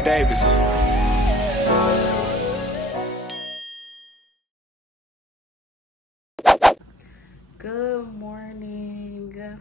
Ray Davis. Good morning.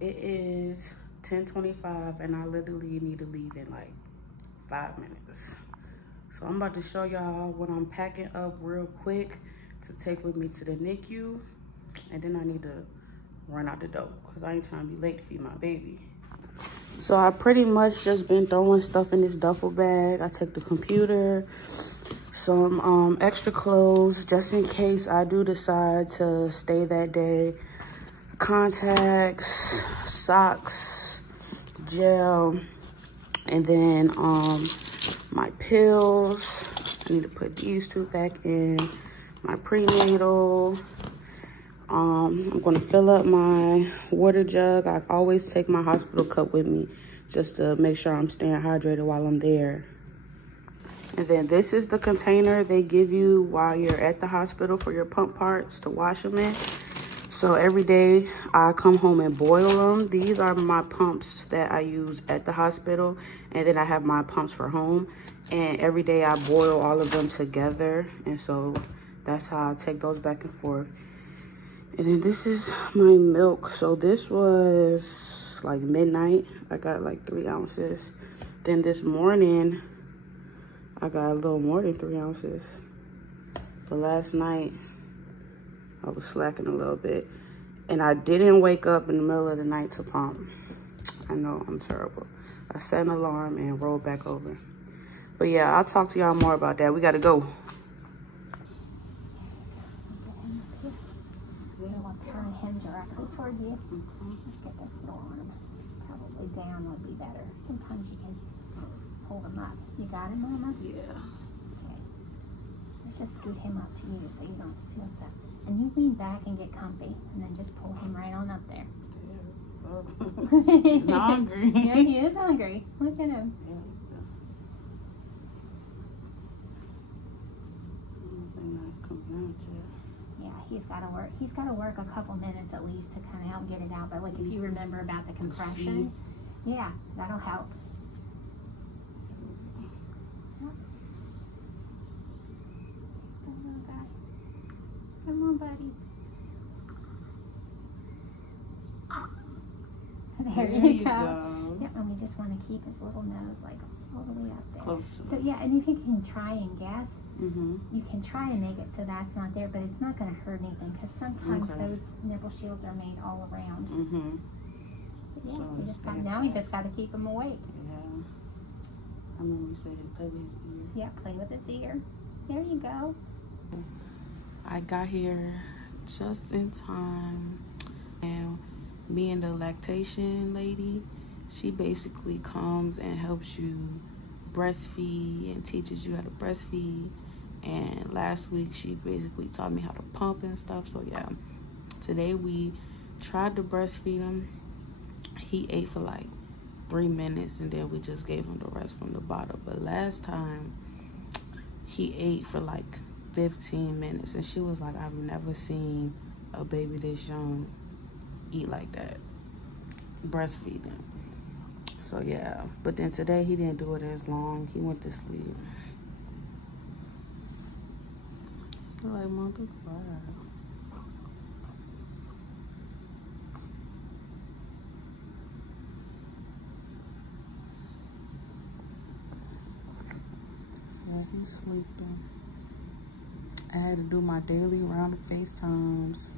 It is 10:25 and I literally need to leave in like 5 minutes. So I'm about to show y'all what I'm packing up real quick to take with me to the Nicu. And then I need to run out the door because I ain't trying to be late to feed my baby. So I pretty much just been throwing stuff in this duffel bag. I took the computer, some extra clothes just in case I do decide to stay that day. Contacts, socks, gel, and then my pills. I need to put these two back in. My prenatal. I'm gonna fill up my water jug. I always take my hospital cup with me just to make sure I'm staying hydrated while I'm there. And then this is the container they give you while you're at the hospital for your pump parts to wash them in. So every day I come home and boil them. These are my pumps that I use at the hospital, and then I have my pumps for home. And every day I boil all of them together, and so that's how I take those back and forth. And then this is my milk. So this was like midnight. I got like 3 ounces. Then this morning, I got a little more than 3 ounces. But last night, I was slacking a little bit. And I didn't wake up in the middle of the night to pump. I know, I'm terrible. I set an alarm and rolled back over. But yeah, I'll talk to y'all more about that. We gotta go. Turn him directly toward you. Let's get this little arm probably down would be better. Sometimes you can hold him up. You got him, Mama? Yeah. Okay. Let's just scoot him up to you so you don't feel stuck. And you lean back and get comfy, and then just pull him right on up there. He's hungry. Yeah, he is hungry. Look at him. Yeah, he's got to work a couple minutes at least to kind of help get it out. But like if you remember about the compression, yeah, that'll help. Yep. Come on, buddy. There you go. Yep, and we just want to keep his little nose like all the way up there. Close to so yeah, and if you can try and guess, Mm-hmm. you can try and make it so that's not there, but it's not going to hurt anything because sometimes those nipple shields are made all around. Mm-hmm. Yeah, so now we just got to keep him awake. Yeah. I remember you saying play with his ear. Yeah, play with his ear. There you go. I got here just in time, and me and the lactation lady, she basically comes and helps you breastfeed and teaches you how to breastfeed. And last week she basically taught me how to pump and stuff. So yeah, today we tried to breastfeed him. He ate for like 3 minutes and then we just gave him the rest from the bottle. But last time he ate for like 15 minutes, and she was like, I've never seen a baby this young eat like that, breastfeeding. So yeah, but then today he didn't do it as long. He went to sleep. I'm like, Mom, be quiet. Yeah, he's sleeping. I had to do my daily round of FaceTimes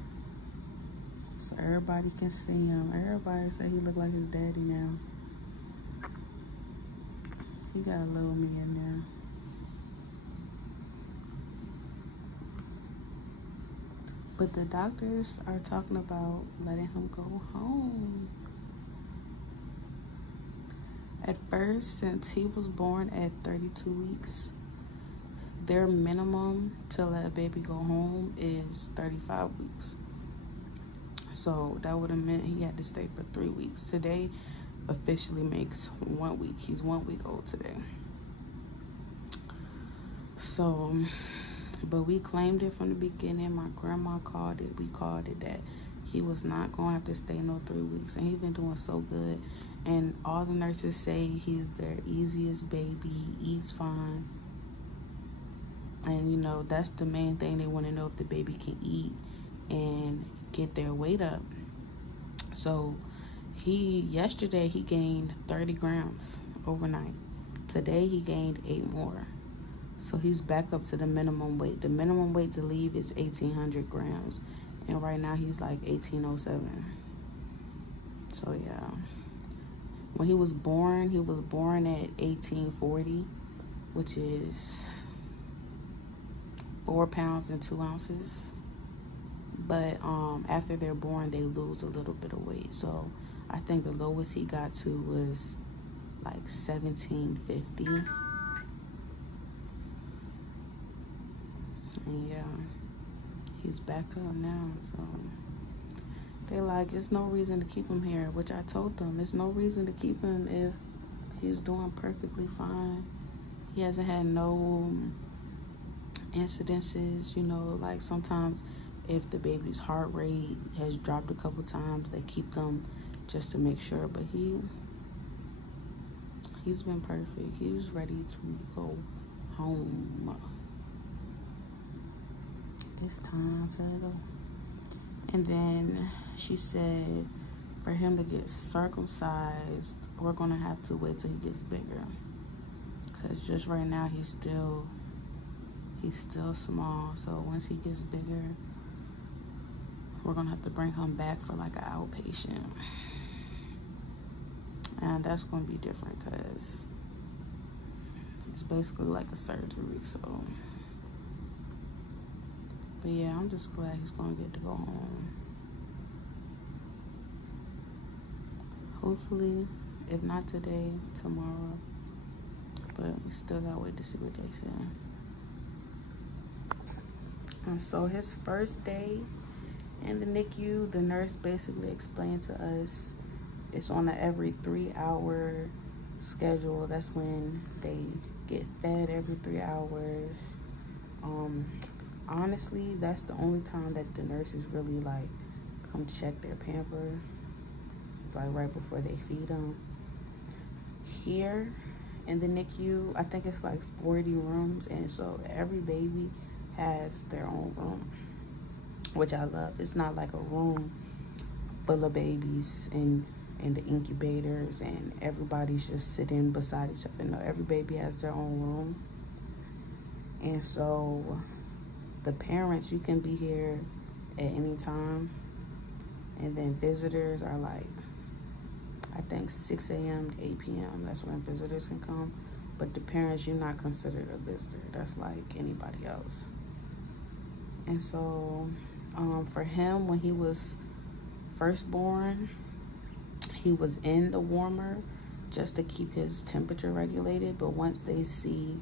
so everybody can see him. Everybody say he look like his daddy now. He got a little me in there. But the doctors are talking about letting him go home. At first, since he was born at 32 weeks, their minimum to let a baby go home is 35 weeks. So that would have meant he had to stay for 3 weeks. Today officially makes 1 week. He's 1 week old today. So, but we claimed it from the beginning. My grandma called it. We called it that he was not going to have to stay no 3 weeks. And he's been doing so good. And all the nurses say he's their easiest baby. He eats fine. And, you know, that's the main thing. They want to know if the baby can eat and get their weight up. So yesterday he gained 30 grams overnight. Today he gained 8 more. So he's back up to the minimum weight. The minimum weight to leave is 1,800 grams. And right now he's like 1,807. So yeah. When he was born at 1,840, which is 4 pounds and 2 ounces. But after they're born, they lose a little bit of weight. So I think the lowest he got to was like 1,750. And yeah, he's back up now. So they're like, it's no reason to keep him here, which I told them. There's no reason to keep him if he's doing perfectly fine. He hasn't had no incidences, you know, like sometimes if the baby's heart rate has dropped a couple times, they keep them just to make sure. But he's been perfect. He was ready to go home. It's time to go. And then she said for him to get circumcised, we're gonna have to wait till he gets bigger, because just right now he's still small. So once he gets bigger, we're gonna have to bring him back for like an outpatient, and that's gonna be different because it's basically like a surgery. So, but yeah, I'm just glad he's gonna get to go home. Hopefully, if not today, tomorrow. But we still gotta wait to see what they say. And so his first day in the NICU, the nurse basically explained to us it's on a every 3-hour schedule. That's when they get fed every 3 hours. Honestly, that's the only time that the nurses really like come check their pamper. It's like right before they feed them. Here in the NICU, I think it's like 40 rooms, and so every baby has their own room, which I love. It's not like a room full of babies and the incubators and everybody's just sitting beside each other. No, every baby has their own room. And so the parents, you can be here at any time. And then visitors are like, I think 6 a.m. to 8 p.m. That's when visitors can come. But the parents, you're not considered a visitor. That's like anybody else. And so for him, when he was first born, he was in the warmer just to keep his temperature regulated. But once they see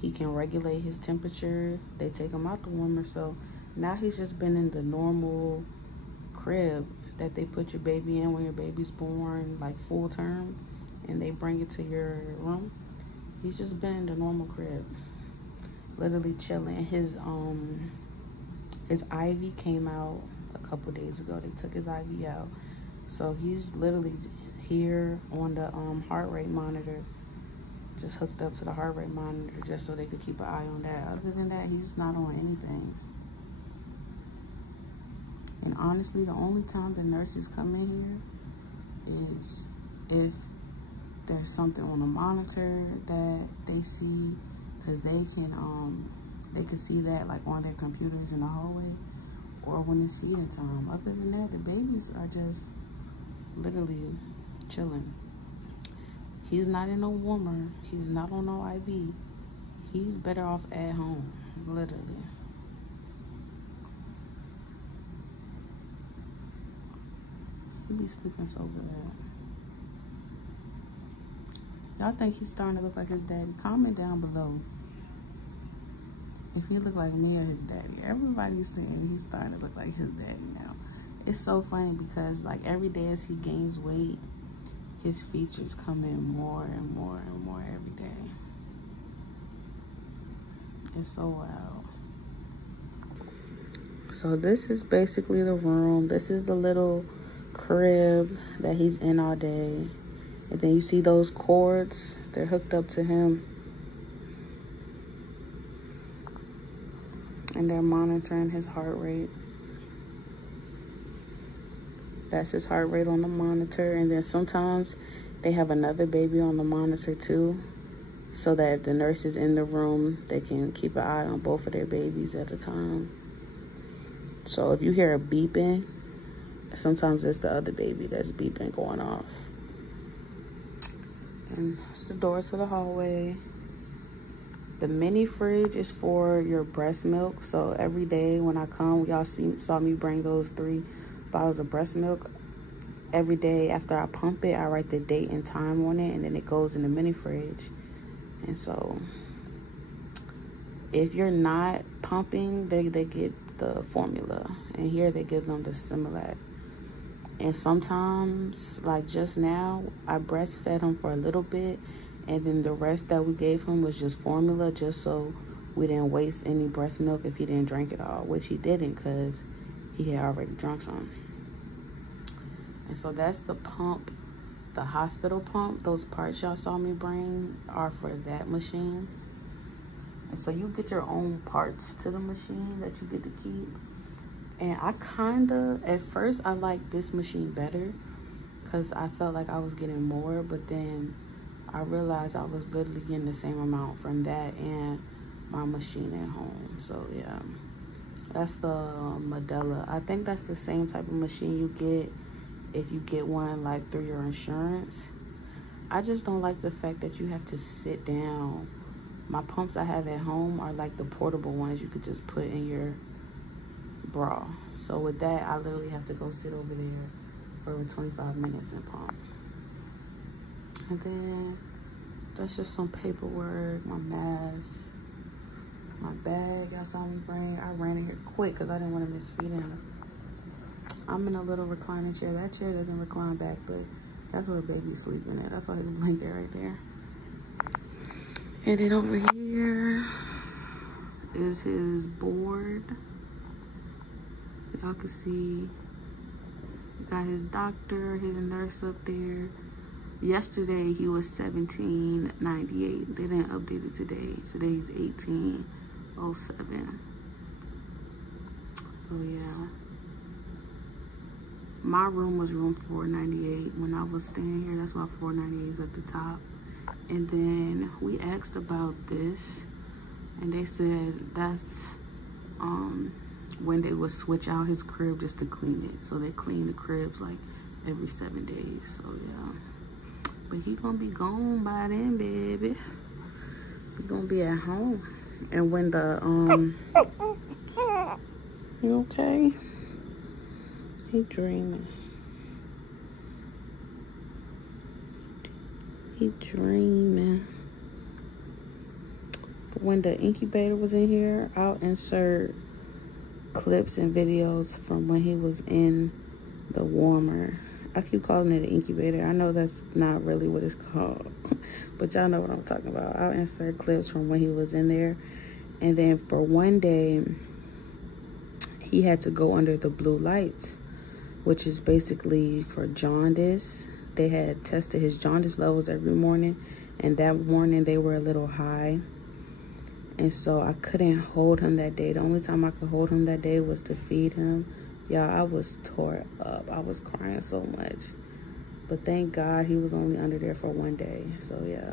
he can regulate his temperature, they take him out the warmer. So now he's just been in the normal crib that they put your baby in when your baby's born, like full term, and they bring it to your room. He's just been in the normal crib, literally chilling. His IV came out a couple days ago. They took his IV out. So he's literally here on the heart rate monitor, just hooked up to the heart rate monitor just so they could keep an eye on that. Other than that, he's not on anything. And honestly, the only time the nurses come in here is if there's something on the monitor that they see, because they can see that like on their computers in the hallway, or when it's feeding time. Other than that, the babies are just literally chilling. He's not in no warmer. He's not on no IV. He's better off at home, literally. He be sleeping so good. Y'all think he's starting to look like his daddy? Comment down below if he look like me or his daddy. Everybody's saying he's starting to look like his daddy now. It's so funny because like every day as he gains weight, his features come in more and more and more every day. It's so wild. So this is basically the room. This is the little crib that he's in all day. And then you see those cords, they're hooked up to him. And they're monitoring his heart rate. That's his heart rate on the monitor. And then sometimes they have another baby on the monitor too, so that if the nurse is in the room, they can keep an eye on both of their babies at a time. So if you hear a beeping, sometimes it's the other baby that's beeping going off. And that's the door to the hallway. The mini fridge is for your breast milk. So every day when I come, y'all saw me bring those 3 bottles of breast milk. Every day after I pump it, I write the date and time on it, and then it goes in the mini fridge. And so if you're not pumping, they get the formula, and here they give them the Similac. And sometimes, like just now, I breastfed him for a little bit, and then the rest that we gave him was just formula, just so we didn't waste any breast milk if he didn't drink it all, which he didn't because he had already drunk some. And so that's the pump, the hospital pump. Those parts y'all saw me bring are for that machine. And so you get your own parts to the machine that you get to keep. And I kinda, at first, I liked this machine better because I felt like I was getting more, but then I realized I was literally getting the same amount from that and my machine at home. So yeah, that's the Medela. I think that's the same type of machine you get if you get one like through your insurance. I just don't like the fact that you have to sit down. My pumps I have at home are like the portable ones you could just put in your bra. So with that, I literally have to go sit over there for over 25 minutes and pump. And then that's just some paperwork, my mask, my bag I saw me bring. I ran in here quick because I didn't want to miss feeding. I'm in a little reclining chair. That chair doesn't recline back, but that's where the baby's sleeping at. That's why his blanket right there. And then over here is his board. Y'all can see got his doctor, his nurse up there. Yesterday he was 1798. They didn't update it today. Today's 1807. So yeah. My room was room 498 when I was staying here. That's why 498 is at the top. And then we asked about this, and they said that's when they would switch out his crib just to clean it. So they clean the cribs like every 7 days. So yeah, but he gonna be gone by then, baby. He gonna be at home. And when the you okay? He dreaming. He dreaming. But when the incubator was in here, I'll insert clips and videos from when he was in the warmer. I keep calling it an incubator. I know that's not really what it's called, but y'all know what I'm talking about. I'll insert clips from when he was in there. And then for one day, he had to go under the blue lights, which is basically for jaundice. They had tested his jaundice levels every morning, and that morning they were a little high. And so I couldn't hold him that day. The only time I could hold him that day was to feed him. Y'all, I was tore up. I was crying so much. But thank God he was only under there for one day. So yeah.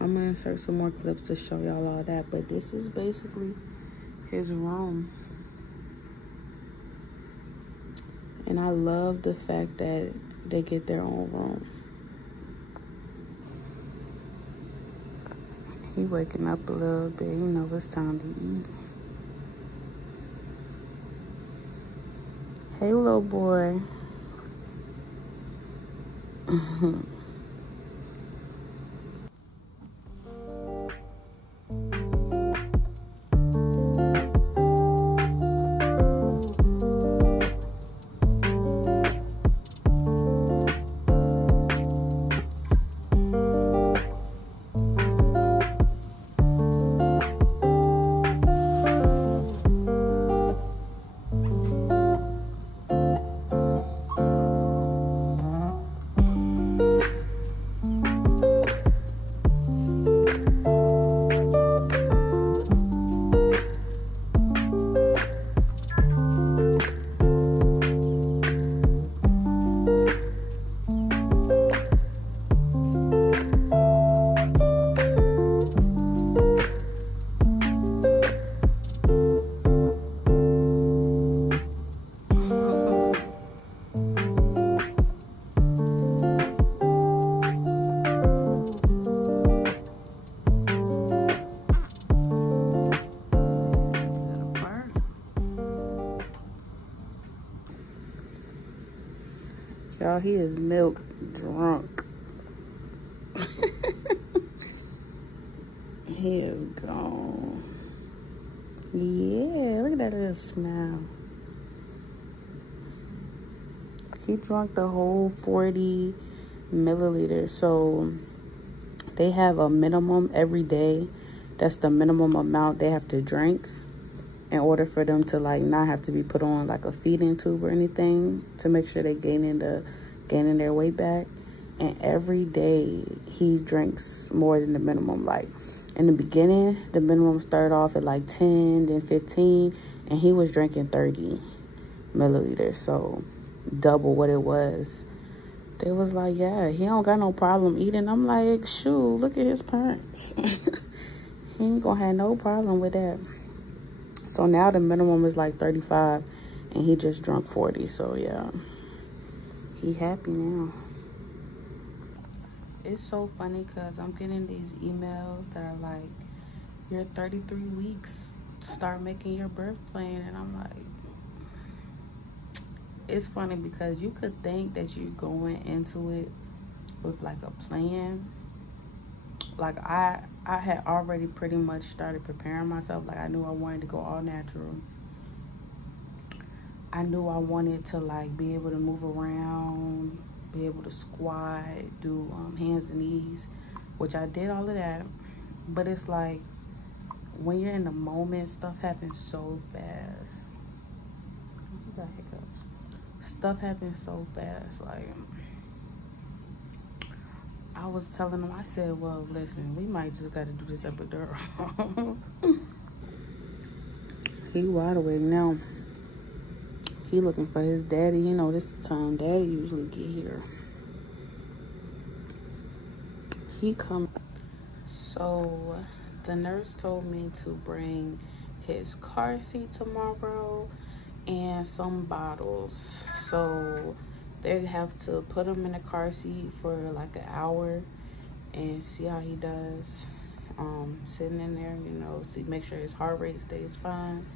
I'm gonna insert some more clips to show y'all all that, but this is basically his room. And I love the fact that they get their own room. He waking up a little bit, you know it's time to eat. Hey little boy. Y'all, he is milk drunk. He is gone. Yeah, look at that little smile. He drank the whole 40 milliliters. So they have a minimum every day. That's the minimum amount they have to drink in order for them to like not have to be put on like a feeding tube or anything, to make sure they gaining their weight back. And every day he drinks more than the minimum. Like in the beginning, the minimum started off at like 10, then 15, and he was drinking 30 milliliters, so double what it was. They was like, yeah, he don't got no problem eating. I'm like, shoot, look at his parents. He ain't gonna have no problem with that. So now the minimum is like 35, and he just drunk 40. So yeah, he happy now. It's so funny because I'm getting these emails that are like, you're 33 weeks, start making your birth plan. And I'm like, it's funny because you could think that you're going into it with like a plan. Like I had already pretty much started preparing myself. Like I knew I wanted to go all natural. I knew I wanted to like be able to move around, be able to squat, do hands and knees, which I did all of that. But it's like when you're in the moment, stuff happens so fast. You got hiccups. Stuff happens so fast. Like I was telling him, I said, well, listen, we might just got to do this epidural. He wide awake now. He looking for his daddy. You know, this is the time daddy usually get here. He come. So the nurse told me to bring his car seat tomorrow and some bottles. So they have to put him in a car seat for like an hour and see how he does. Sitting in there, you know, make sure his heart rate stays fine,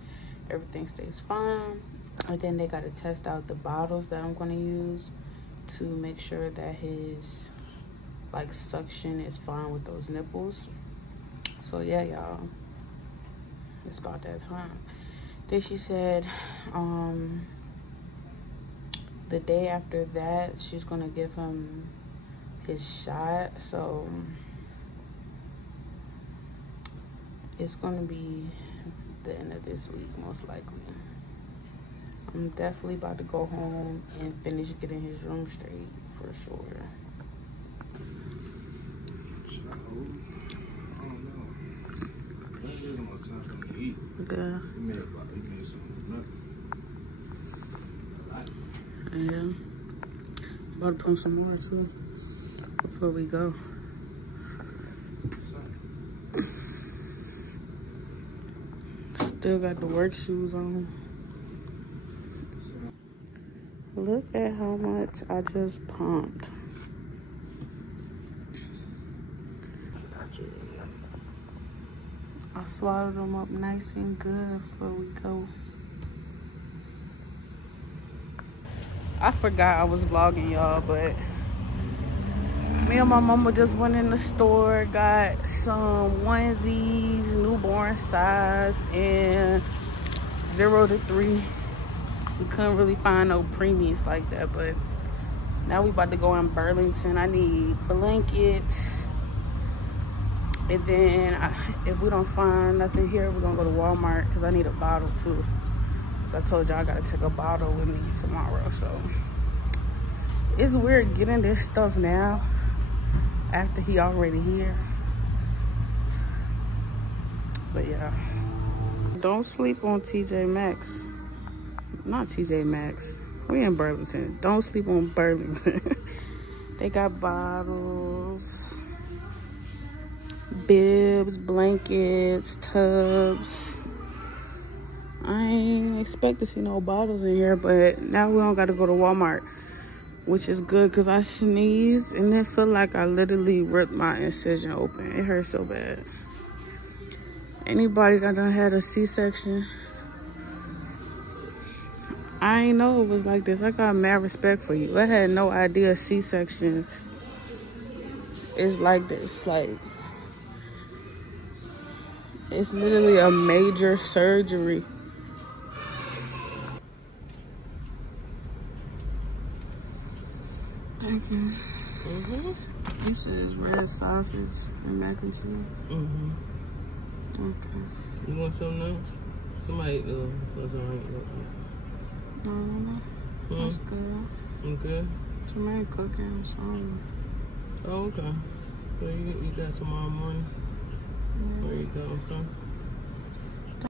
everything stays fine. And then they got to test out the bottles that I'm going to use to make sure that his like suction is fine with those nipples. So yeah, y'all, it's about that time. Then she said the day after that she's gonna give him his shot. So it's gonna be the end of this week most likely. I'm definitely about to go home and finish getting his room straight for sure. Yeah. Yeah. About to put some more too before we go. Still got the work shoes on. Look at how much I just pumped. I swallowed them up nice and good before we go. I forgot I was vlogging, y'all, but me and my mama just went in the store, got some onesies, newborn size, and 0 to 3. We couldn't really find no preemies like that, but now we about to go in Burlington. I need blankets. And then if we don't find nothing here, we're gonna go to Walmart because I need a bottle too. So I told y'all I gotta take a bottle with me tomorrow. So it's weird getting this stuff now after he already here. But yeah, don't sleep on TJ Maxx. Not TJ Maxx. We in Burlington. Don't sleep on Burlington. They got bottles, bibs, blankets, tubs. I ain't expect to see no bottles in here, but now we don't gotta go to Walmart, which is good because I sneezed and it felt like I literally ripped my incision open. It hurt so bad. Anybody that done had a C-section, I ain't know it was like this. I got mad respect for you. I had no idea C-sections is like this. Like, it's literally a major surgery. Thank you. This is red sausage and mac and cheese. Okay. You want something else? Somebody was alright. No. That's good. You good? Somebody cooking something. Oh, okay. So you can eat that tomorrow morning. There you go, okay?